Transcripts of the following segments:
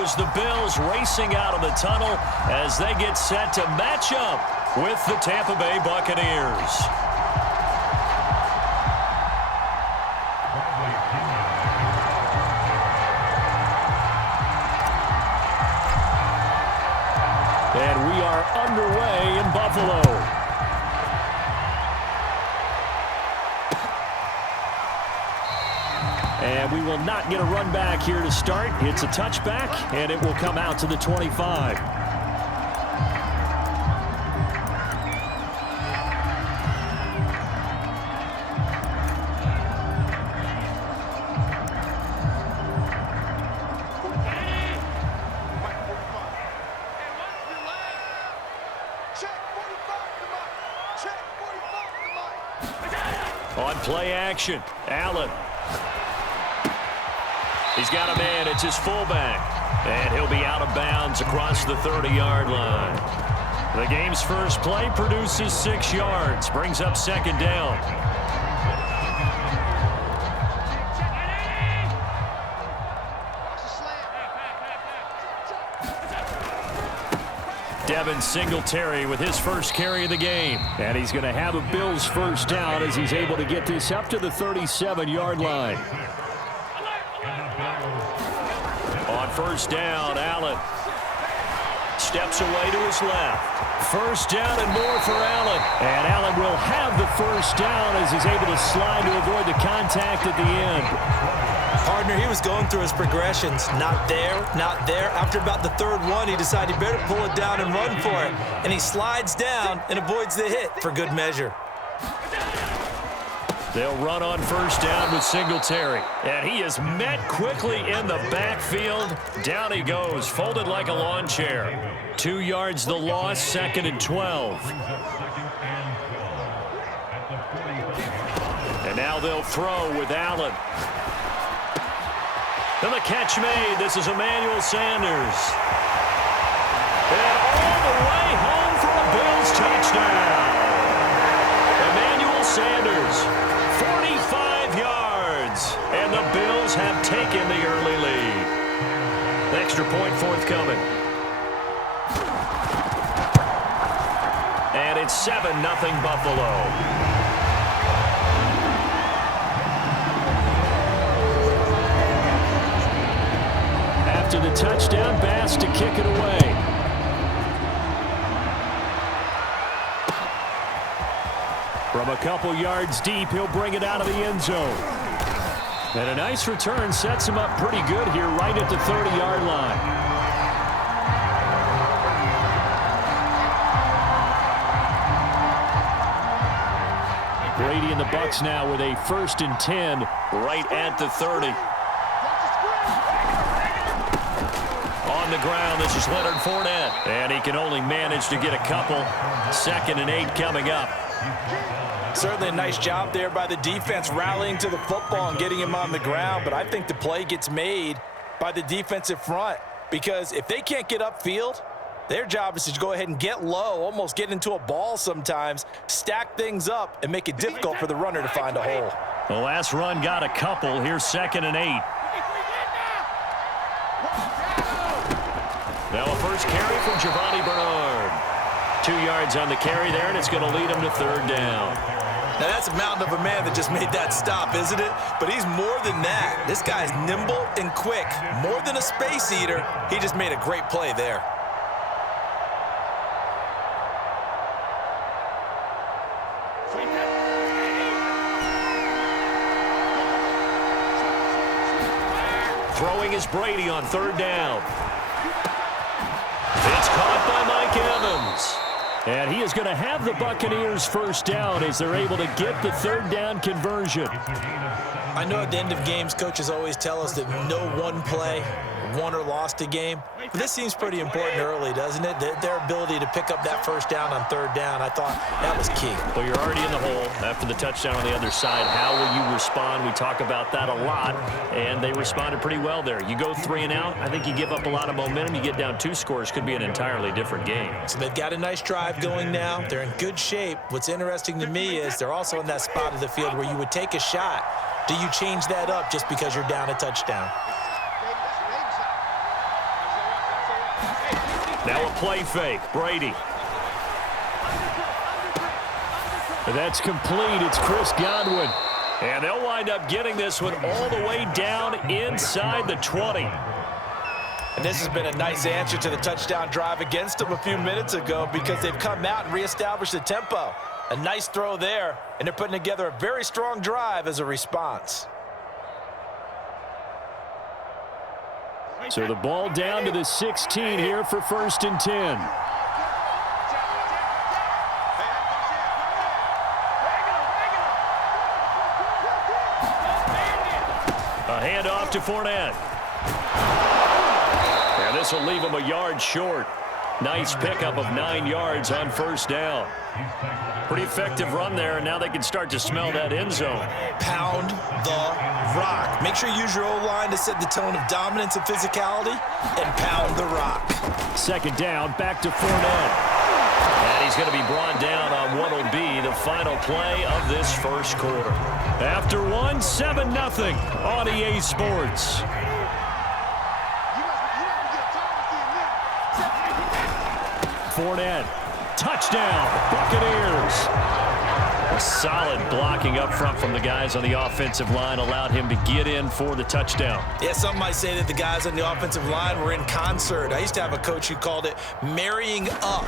was the Bills racing out of the tunnel as they get set to match up with the Tampa Bay Buccaneers. And we are underway in Buffalo. And we will not get a run back here to start. It's a touchback, and it will come out to the 25. On play action, Allen. He's got a man. It's his fullback. And he'll be out of bounds across the 30-yard line. The game's first play produces 6 yards. Brings up second down. Devin Singletary with his first carry of the game. And he's going to have a Bills first down as he's able to get this up to the 37-yard line. On first down, Allen steps away to his left. First down and more for Allen. And Allen will have the first down as he's able to slide to avoid the contact at the end. Partner, he was going through his progressions. Not there, not there. After about the third one, he decided he better pull it down and run for it. And he slides down and avoids the hit for good measure. They'll run on first down with Singletary. And he is met quickly in the backfield. Down he goes, folded like a lawn chair. 2 yards the loss, 2nd and 12. And now they'll throw with Allen. And the catch made. This is Emmanuel Sanders. And all the way home for a Bills touchdown. Emmanuel Sanders. 45 yards, and the Bills have taken the early lead. Extra point forthcoming. And it's 7-0 Buffalo. After the touchdown, Bass to kick it away. From a couple yards deep, he'll bring it out of the end zone. And a nice return sets him up pretty good here right at the 30-yard line. Brady and the Bucs now with a 1st and 10 right at the 30. On the ground, this is Leonard Fournette. And he can only manage to get a couple. 2nd and 8 coming up. Certainly a nice job there by the defense rallying to the football and getting him on the ground. But I think the play gets made by the defensive front because if they can't get upfield, their job is to go ahead and get low, almost get into a ball sometimes, stack things up, and make it difficult for the runner to find a hole. The last run got a couple. Here's 2nd and 8. Now a first carry from Giovanni Bernard. 2 yards on the carry there, and it's going to lead him to 3rd down. Now, that's a mountain of a man that just made that stop, isn't it? But he's more than that. This guy's nimble and quick. More than a space eater, he just made a great play there. Throwing is Brady on 3rd down. It's caught by Mike Evans. And he is going to have the Buccaneers first down as they're able to get the 3rd down conversion. I know at the end of games, coaches always tell us that no one play won or lost a game. But this seems pretty important early, doesn't it? Their ability to pick up that first down on 3rd down, I thought that was key. Well, you're already in the hole after the touchdown on the other side. How will you respond? We talk about that a lot, and they responded pretty well there. You go 3 and out, I think you give up a lot of momentum. You get down 2 scores, could be an entirely different game. So they've got a nice drive going now. They're in good shape. What's interesting to me is they're also in that spot of the field where you would take a shot. Do you change that up just because you're down a touchdown? Now a play fake. Brady. That's complete. It's Chris Godwin. And they'll wind up getting this one all the way down inside the 20. And this has been a nice answer to the touchdown drive against them a few minutes ago because they've come out and reestablished the tempo. A nice throw there, and they're putting together a very strong drive as a response. So the ball down to the 16 here for 1st and 10. A handoff to Fournette. And this will leave him a yard short. Nice pickup of 9 yards on 1st down. Pretty effective run there, and now they can start to smell that end zone. Pound the rock. Make sure you use your O-line to set the tone of dominance and physicality, and pound the rock. 2nd down, back to Fournette. And he's going to be brought down on what will be the final play of this 1st quarter. After one, 7-0 on EA Sports. Fournette, touchdown, Buccaneers. Solid blocking up front from the guys on the offensive line allowed him to get in for the touchdown. Yeah, some might say that the guys on the offensive line were in concert. I used to have a coach who called it marrying up,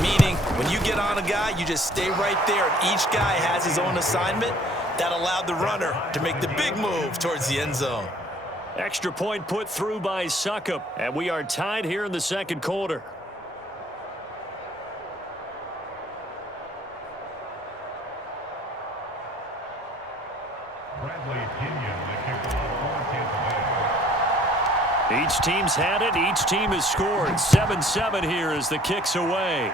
meaning when you get on a guy, you just stay right there, and each guy has his own assignment. That allowed the runner to make the big move towards the end zone. Extra point put through by Succop, and we are tied here in the 2nd quarter. Each team's had it. Each team has scored. 7-7 here as the kick's away.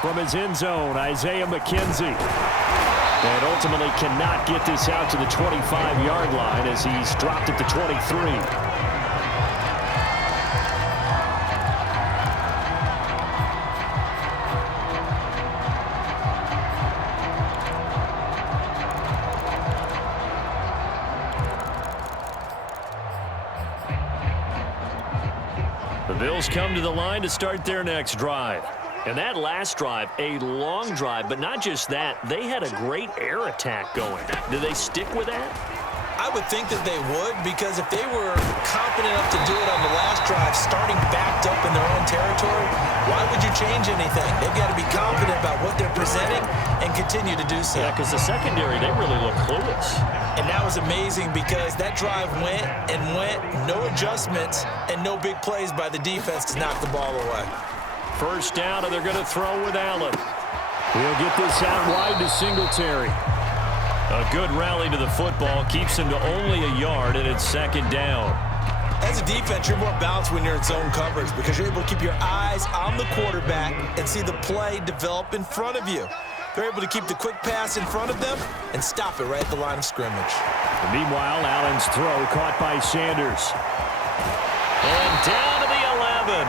From his end zone, Isaiah McKenzie. And ultimately cannot get this out to the 25-yard line as he's dropped at the 23. The Bills come to the line to start their next drive. And that last drive, a long drive, but not just that. They had a great air attack going. Do they stick with that? I would think that they would, because if they were confident enough to do it on the last drive, starting backed up in their own territory, why would you change anything? They've got to be confident about what they're presenting and continue to do so. Yeah, because the secondary, they really look clueless. And that was amazing because that drive went and went, no adjustments, and no big plays by the defense to knock the ball away. 1st down, and they're going to throw with Allen. He'll get this out wide to Singletary. A good rally to the football keeps him to only a yard, and it's 2nd down. As a defense, you're more balanced when you're in zone coverage because you're able to keep your eyes on the quarterback and see the play develop in front of you. They're able to keep the quick pass in front of them and stop it right at the line of scrimmage. And meanwhile, Allen's throw caught by Sanders. And down to the 11.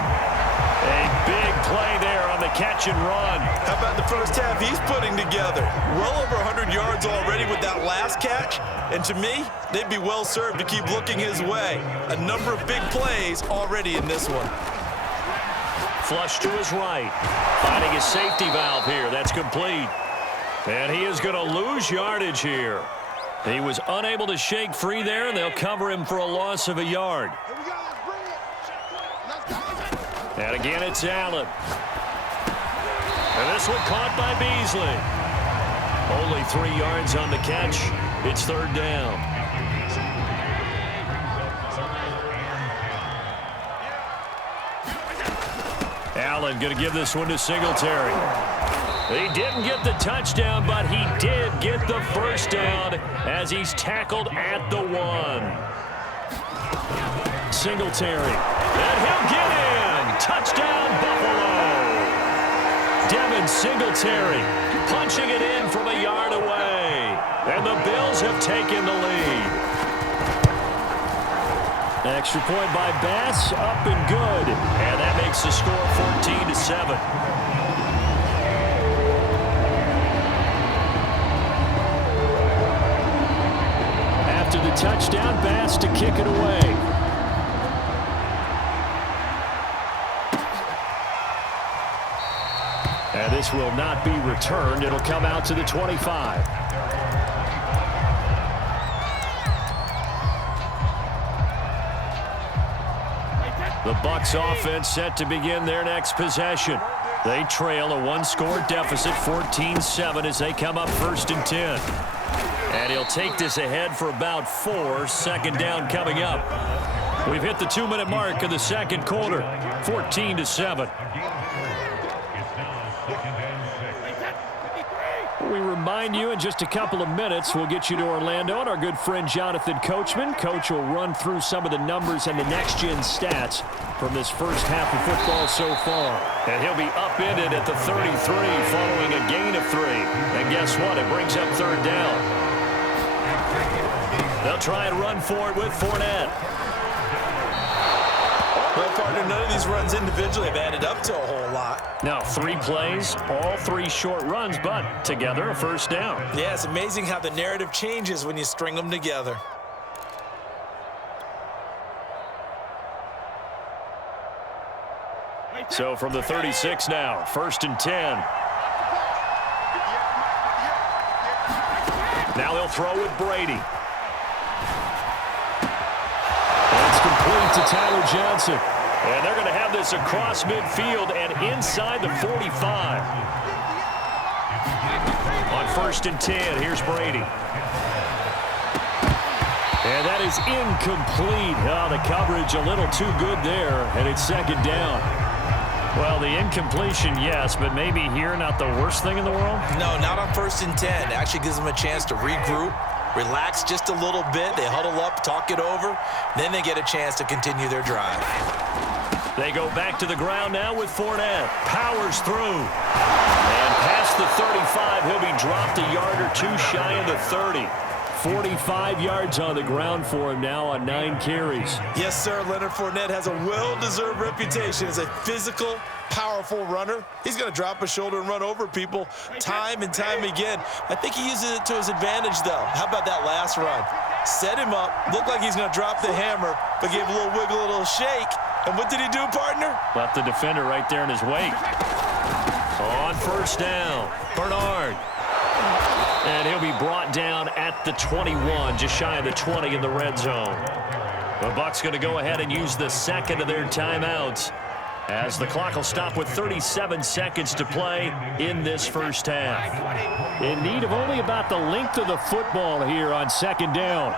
A big play there on the catch and run. How about the first half he's putting together? Well over 100 yards already with that last catch. And to me, they'd be well served to keep looking his way. A number of big plays already in this one. Flush to his right. Finding his safety valve here. That's complete. And he is going to lose yardage here. He was unable to shake free there, and they'll cover him for a loss of a yard. And again, it's Allen. And this one caught by Beasley. Only 3 yards on the catch. It's 3rd down. Allen going to give this one to Singletary. He didn't get the touchdown, but he did get the 1st down as he's tackled at the 1. Singletary. And he'll get in. Touchdown, Buffalo. Devin Singletary punching it in from a yard away. And the Bills have taken the lead. Extra point by Bass, up and good. And that makes the score 14-7. After the touchdown, Bass to kick it away. And this will not be returned. It'll come out to the 25. The Bucs offense set to begin their next possession. They trail a one-score deficit, 14-7, as they come up 1st and 10. And he'll take this ahead for about 4. Second down coming up. We've hit the 2-minute mark of the second quarter, 14-7. We remind you in just a couple of minutes we'll get you to Orlando and our good friend Jonathan Coachman. Coach will run through some of the numbers and the next-gen stats from this first half of football so far. And he'll be upended at the 33 following a gain of 3. And guess what? It brings up 3rd down. They'll try and run for it with Fournette. Well, partner, none of these runs individually have added up to a whole lot. Now, 3 plays, all 3 short runs, but together a 1st down. Yeah, it's amazing how the narrative changes when you string them together. So from the 36 now, 1st and 10. Now they'll throw with Brady. It's complete to Tyler Johnson. And they're going to have this across midfield and inside the 45. On 1st and 10, here's Brady. And that is incomplete. Oh, the coverage a little too good there, and it's 2nd down. Well, the incompletion, yes, but maybe here not the worst thing in the world? No, not on 1st and 10. It actually gives them a chance to regroup, relax just a little bit. They huddle up, talk it over. Then they get a chance to continue their drive. They go back to the ground now with Fournette. Powers through. And past the 35, he'll be dropped a yard or 2 shy of the 30. 45 yards on the ground for him now on 9 carries. Yes, sir. Leonard Fournette has a well-deserved reputation as a physical, powerful runner. He's going to drop a shoulder and run over people time and time again. I think he uses it to his advantage, though. How about that last run? Set him up, looked like he's going to drop the hammer, but gave a little wiggle, a little shake. And what did he do, partner? Left the defender right there in his wake. On 1st down, Bernard. And he'll be brought down at the 21, just shy of the 20 in the red zone. The Bucs going to go ahead and use the 2nd of their timeouts as the clock will stop with 37 seconds to play in this first half. In need of only about the length of the football here on 2nd down.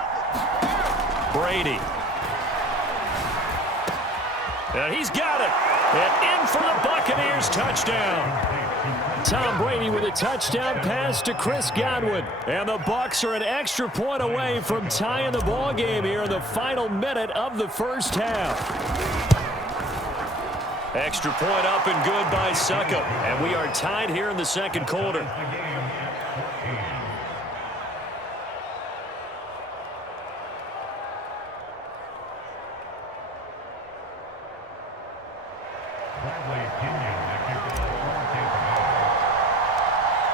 Brady. And he's got it. And in for the Buccaneers touchdown. Tom Brady with a touchdown pass to Chris Godwin. And the Bucs are an extra point away from tying the ball game here in the final minute of the first half. Extra point up and good by Succop. And we are tied here in the second quarter.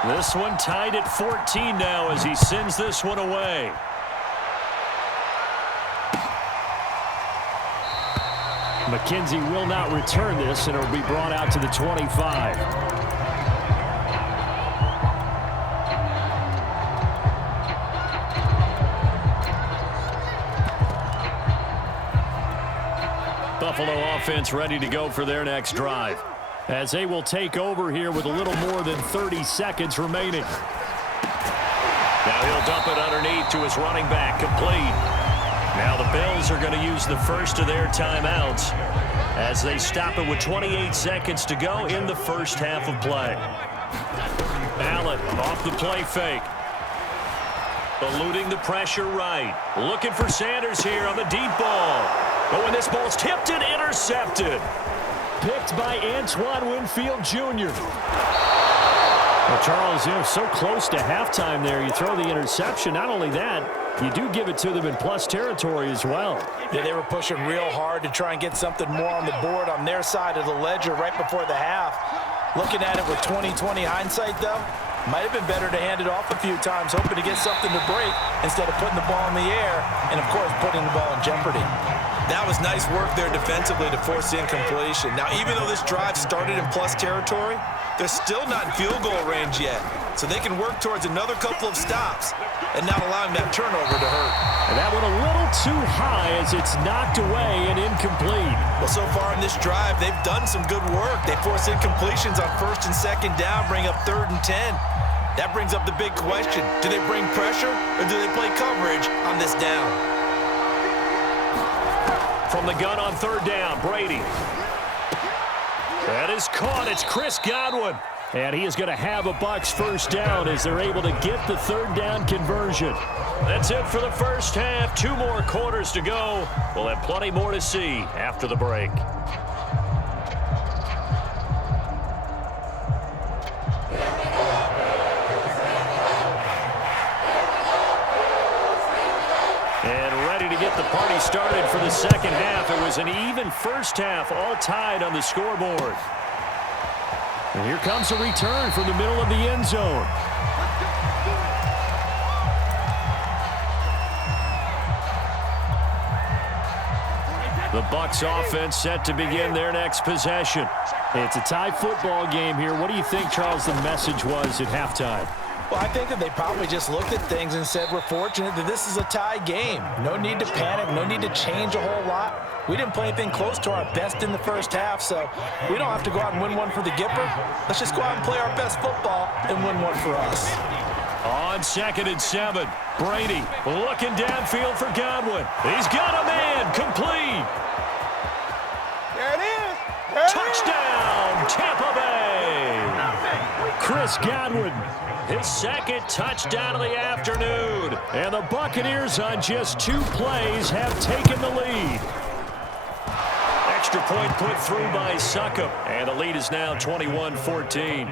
This one tied at 14 now as he sends this one away. McKenzie will not return this, and it will be brought out to the 25. Buffalo offense ready to go for their next drive, as they will take over here with a little more than 30 seconds remaining. Now he'll dump it underneath to his running back, complete. Now the Bills are going to use the first of their timeouts as they stop it with 28 seconds to go in the first half of play. Allen off the play fake. Eluding the pressure right. Looking for Sanders here on the deep ball. But when this ball's tipped and intercepted. Picked by Antoine Winfield Jr. Well, Charles, so close to halftime there. You throw the interception. Not only that, you do give it to them in plus territory as well. Yeah, they were pushing real hard to try and get something more on the board on their side of the ledger right before the half. Looking at it with 20/20 hindsight, though, might have been better to hand it off a few times, hoping to get something to break instead of putting the ball in the air and, of course, putting the ball in jeopardy. That was nice work there defensively to force the incompletion. Now, even though this drive started in plus territory, they're still not in field goal range yet. So they can work towards another couple of stops and not allowing that turnover to hurt. And that went a little too high as it's knocked away and incomplete. Well, so far in this drive, they've done some good work. They force incompletions on 1st and 2nd down, bring up 3rd and 10. That brings up the big question. Do they bring pressure or do they play coverage on this down? From the gun on 3rd down, Brady. That is caught. It's Chris Godwin. And he is going to have a Bucs 1st down as they're able to get the 3rd down conversion. That's it for the first half. 2 more quarters to go. We'll have plenty more to see after the break. Get the party started for the 2nd half. It was an even first half, all tied on the scoreboard. And here comes a return from the middle of the end zone. The Bucs offense set to begin their next possession. It's a tie football game here. What do you think, Charles, the message was at halftime? Well, I think that they probably just looked at things and said, we're fortunate that this is a tie game. No need to panic, no need to change a whole lot. We didn't play anything close to our best in the first half, so we don't have to go out and win one for the Gipper. Let's just go out and play our best football and win one for us. On 2nd and 7, Brady looking downfield for Godwin. He's got a man, complete. There it is. Touchdown, Tampa Bay. Chris Godwin, his 2nd touchdown of the afternoon. And the Buccaneers on just 2 plays have taken the lead. Extra point put through by Succop. And the lead is now 21-14.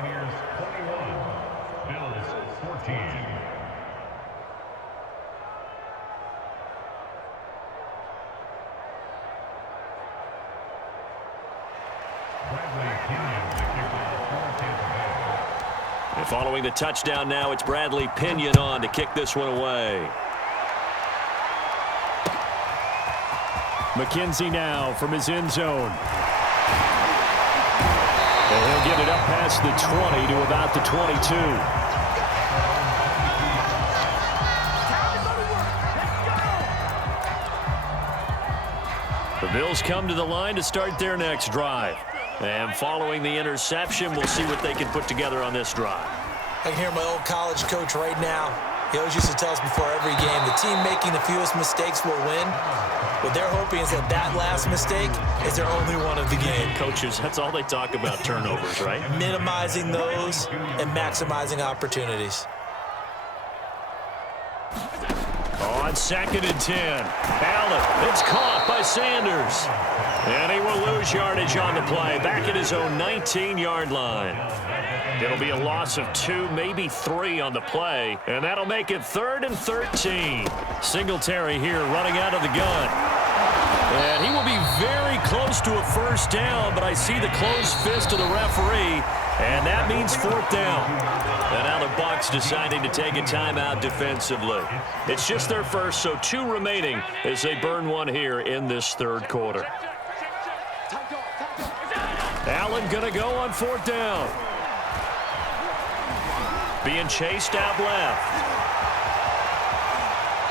And following the touchdown now, it's Bradley Pinion on to kick this one away. McKenzie now from his end zone. And he'll get it up past the 20 to about the 22. The Bills come to the line to start their next drive. And following the interception, we'll see what they can put together on this drive. I can hear my old college coach right now. He always used to tell us before every game, the team making the fewest mistakes will win. What they're hoping is that that last mistake is their only one of the game. Coaches, that's all they talk about, turnovers, right? Minimizing those and maximizing opportunities. On 2nd and 10, Allen, it's caught by Sanders. And he will lose yardage on the play, back at his own 19-yard line. It'll be a loss of 2, maybe 3 on the play, and that'll make it 3rd and 13. Singletary here running out of the gun. And he will be very close to a 1st down, but I see the closed fist of the referee, and that means 4th down. And now the Bucs deciding to take a timeout defensively. It's just their first, so 2 remaining as they burn one here in this 3rd quarter. Allen going to go on 4th down. Being chased out left.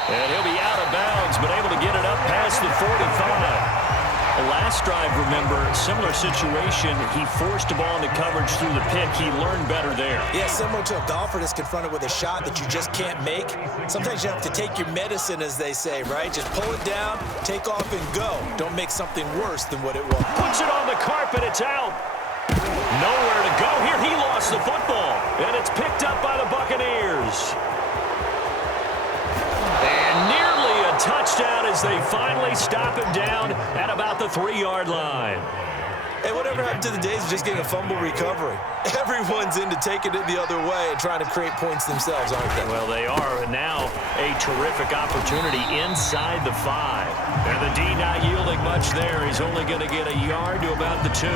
And he'll be out of bounds, but able to get it up past the 45. Last drive, remember, similar situation. He forced the ball into coverage through the pick. He learned better there. Yeah, similar to a golfer that's confronted with a shot that you just can't make. Sometimes you have to take your medicine, as they say, right? Just pull it down, take off, and go. Don't make something worse than what it was. Puts it on the carpet. It's out. Nowhere to go here. He lost the football, and it's picked up by the Buccaneers. And nearly a touchdown as they finally stop him down at about the 3-yard line. Hey, whatever happened to the days of just getting a fumble recovery? Everyone's into taking it the other way and trying to create points themselves, aren't they? Well, they are, and now a terrific opportunity inside the 5. And the D not yielding much there. He's only going to get a yard to about the 2.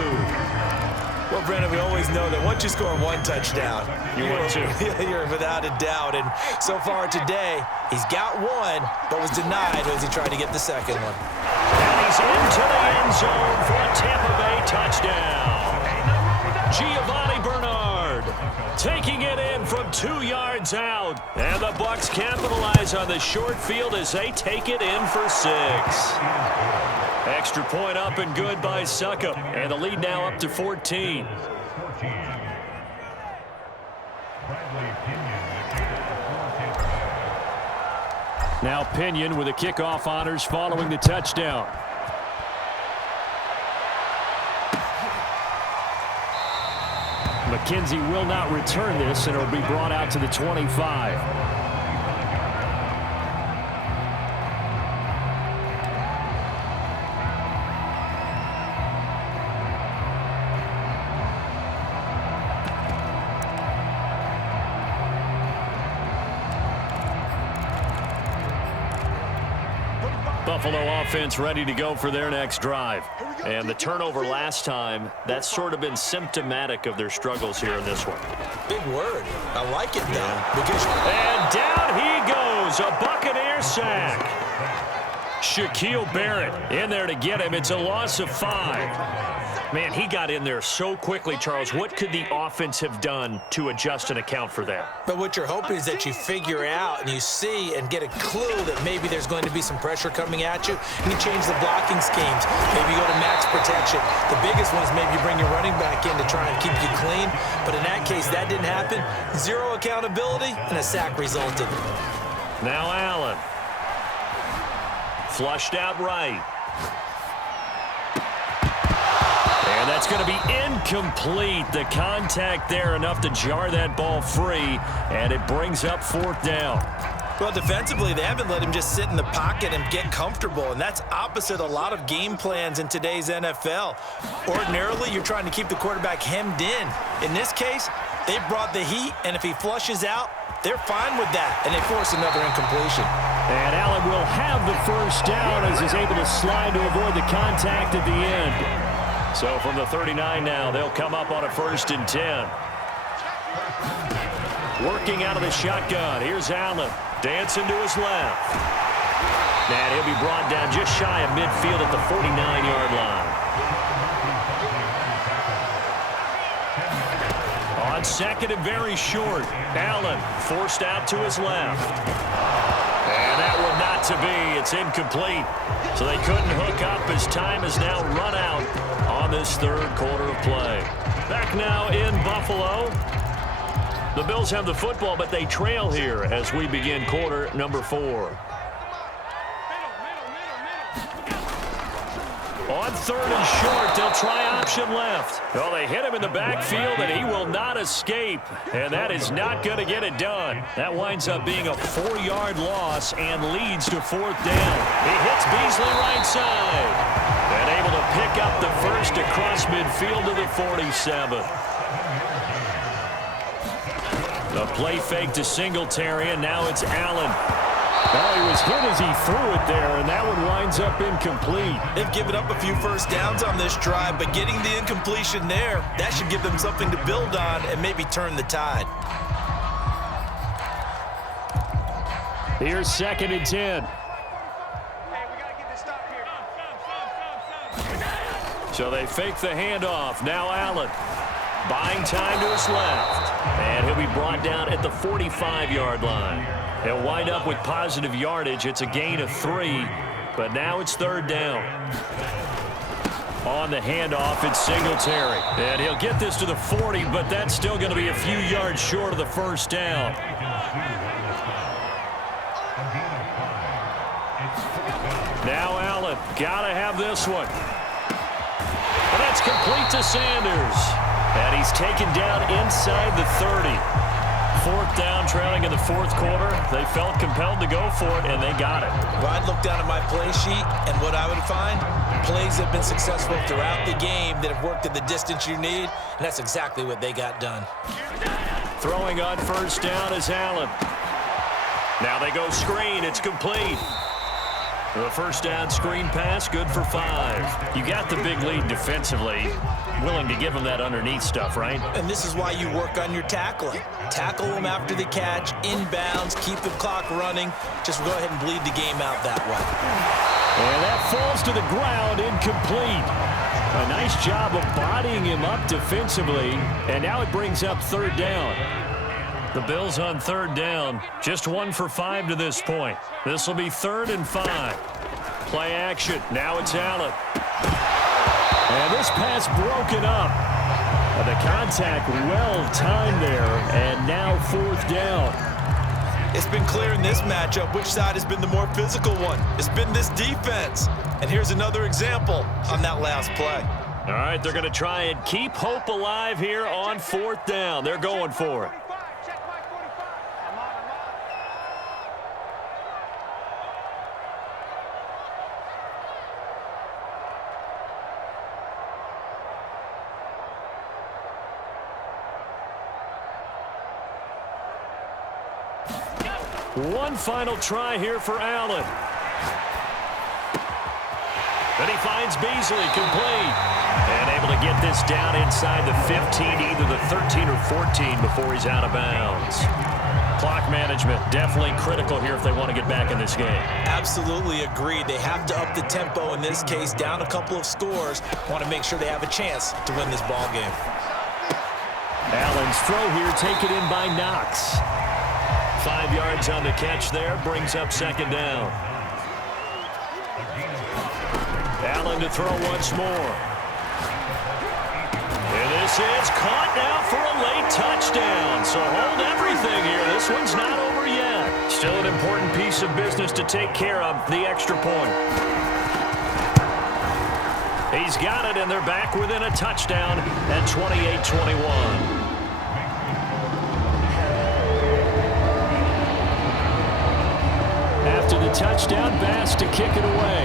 Well, Brandon, we always know that once you score 1 touchdown, you're without a doubt. And so far today, he's got 1, but was denied as he tried to get the 2nd one. And he's zone for a Tampa Bay touchdown. Giovanni Bernard taking it in from 2 yards out. And the Bucs capitalize on the short field as they take it in for 6. Extra point up and good by Succop. And the lead now up to 14. Now Pinion with the kickoff honors following the touchdown. McKenzie will not return this, and it will be brought out to the 25. Buffalo offense ready to go for their next drive. And the turnover last time, that's sort of been symptomatic of their struggles here in this one. Big word. I like it, though. And down he goes. A Buccaneer sack. Shaquille Barrett in there to get him. It's a loss of 5. Man, he got in there so quickly, Charles. What could the offense have done to adjust and account for that? But what you're hoping is that you figure out and you see and get a clue that maybe there's going to be some pressure coming at you, and you change the blocking schemes. Maybe you go to max protection. The biggest one is maybe you bring your running back in to try and keep you clean. But in that case, that didn't happen. 0 accountability, and a sack resulted. Now Allen. Flushed out right. And that's going to be incomplete. The contact there enough to jar that ball free, and it brings up 4th down. Well, defensively, they haven't let him just sit in the pocket and get comfortable, and that's opposite a lot of game plans in today's NFL. Ordinarily, you're trying to keep the quarterback hemmed in. In this case, they brought the heat, and if he flushes out, they're fine with that, and they force another incompletion. And Allen will have the 1st down as he's able to slide to avoid the contact at the end. So from the 39 now, they'll come up on a 1st and 10. Working out of the shotgun. Here's Allen. Dancing to his left. And he'll be brought down just shy of midfield at the 49-yard line. On 2nd and very short. Allen forced out to his left. And that one not to be. It's incomplete. So they couldn't hook up as time has now run out on this 3rd quarter of play. Back now in Buffalo. The Bills have the football, but they trail here as we begin quarter number 4. On 3rd and short, they'll try option left. Well, they hit him in the backfield, and he will not escape. And that is not going to get it done. That winds up being a 4-yard loss and leads to 4th down. He hits Beasley right side. And able to pick up the 1st across midfield to the 47. The play fake to Singletary, and now it's Allen. Well, he was hit as he threw it there, and that one winds up incomplete. They've given up a few 1st downs on this drive, but getting the incompletion there, that should give them something to build on and maybe turn the tide. Here's 2nd and 10. So they fake the handoff. Now Allen buying time to his left. And he'll be brought down at the 45-yard line. He'll wind up with positive yardage. It's a gain of 3, but now it's 3rd down. On the handoff, it's Singletary. And he'll get this to the 40, but that's still going to be a few yards short of the 1st down. Now Allen, got to have this one. And that's complete to Sanders. And he's taken down inside the 30. 4th down, trailing in the 4th quarter. They felt compelled to go for it, and they got it. Well, I'd look down at my play sheet, and what I would find, plays have been successful throughout the game that have worked at the distance you need, and that's exactly what they got done. Throwing on 1st down is Allen. Now they go screen. It's complete. The 1st down screen pass, good for 5. You got the big lead defensively. Willing to give them that underneath stuff, right? And this is why you work on your tackling. Tackle them after the catch, inbounds, keep the clock running. Just go ahead and bleed the game out that way. And that falls to the ground, incomplete. A nice job of bodying him up defensively, and now it brings up third down. The Bills on third down, just 1 for 5 to this point. This will be 3rd and 5. Play action, now it's Allen. And this pass broken up. The contact well timed there, and now 4th down. It's been clear in this matchup which side has been the more physical one. It's been this defense. And here's another example on that last play. All right, they're going to try and keep hope alive here on 4th down. They're going for it. One final try here for Allen. Then he finds Beasley, complete. And able to get this down inside the 15, either the 13 or 14 before he's out of bounds. Clock management definitely critical here if they want to get back in this game. Absolutely agreed. They have to up the tempo in this case, down a couple of scores. Want to make sure they have a chance to win this ball game. Allen's throw here taken in by Knox. 5 yards on the catch there, brings up 2nd down. Allen to throw once more. And this is caught now for a late touchdown. So hold everything here. This one's not over yet. Still an important piece of business to take care of, the extra point. He's got it, and they're back within a touchdown at 28-21. After the touchdown, Bass to kick it away.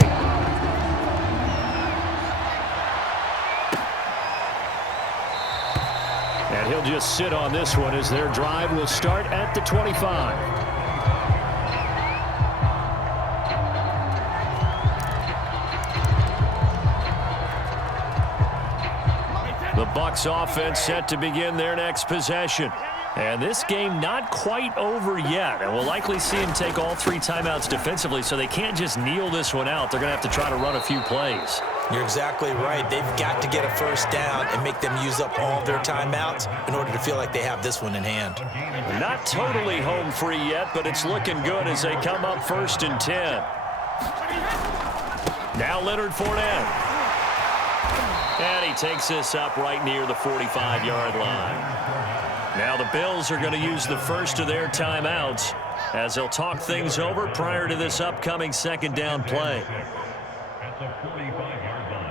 And he'll just sit on this one as their drive will start at the 25. The Bucs offense set to begin their next possession. And this game not quite over yet. And we'll likely see him take all 3 timeouts defensively, so they can't just kneel this one out. They're going to have to try to run a few plays. You're exactly right. They've got to get a first down and make them use up all their timeouts in order to feel like they have this one in hand. Not totally home free yet, but it's looking good as they come up 1st and 10. Now Leonard Fournette. And he takes this up right near the 45-yard line. Now the Bills are going to use the first of their timeouts as they'll talk things over prior to this upcoming 2nd down play. At the 45-yard line.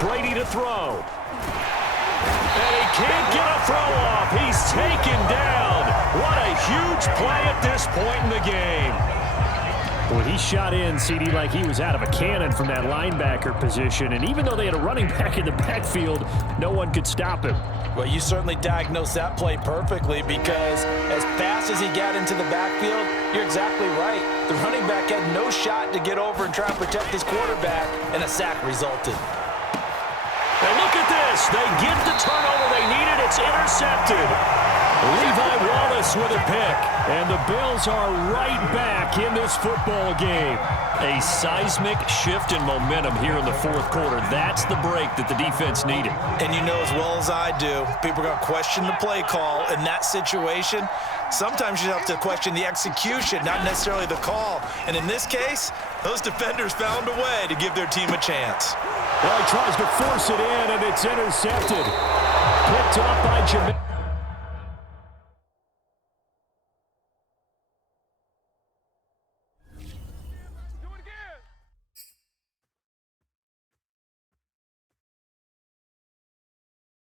Brady to throw. And he can't get a throw off. He's taken down. What a huge play at this point in the game. Well, he shot in, CD, like he was out of a cannon from that linebacker position. And even though they had a running back in the backfield, no one could stop him. Well, you certainly diagnosed that play perfectly because as fast as he got into the backfield, you're exactly right. The running back had no shot to get over and try and protect his quarterback, and a sack resulted. And look at this. They get the turnover they needed. It's intercepted. Levi Wallace with a pick. And the Bills are right back in this football game. A seismic shift in momentum here in the 4th quarter. That's the break that the defense needed. And you know as well as I do, people are going to question the play call in that situation. Sometimes you have to question the execution, not necessarily the call. And in this case, those defenders found a way to give their team a chance. Well, he tries to force it in, and it's intercepted. Picked off by Jameer.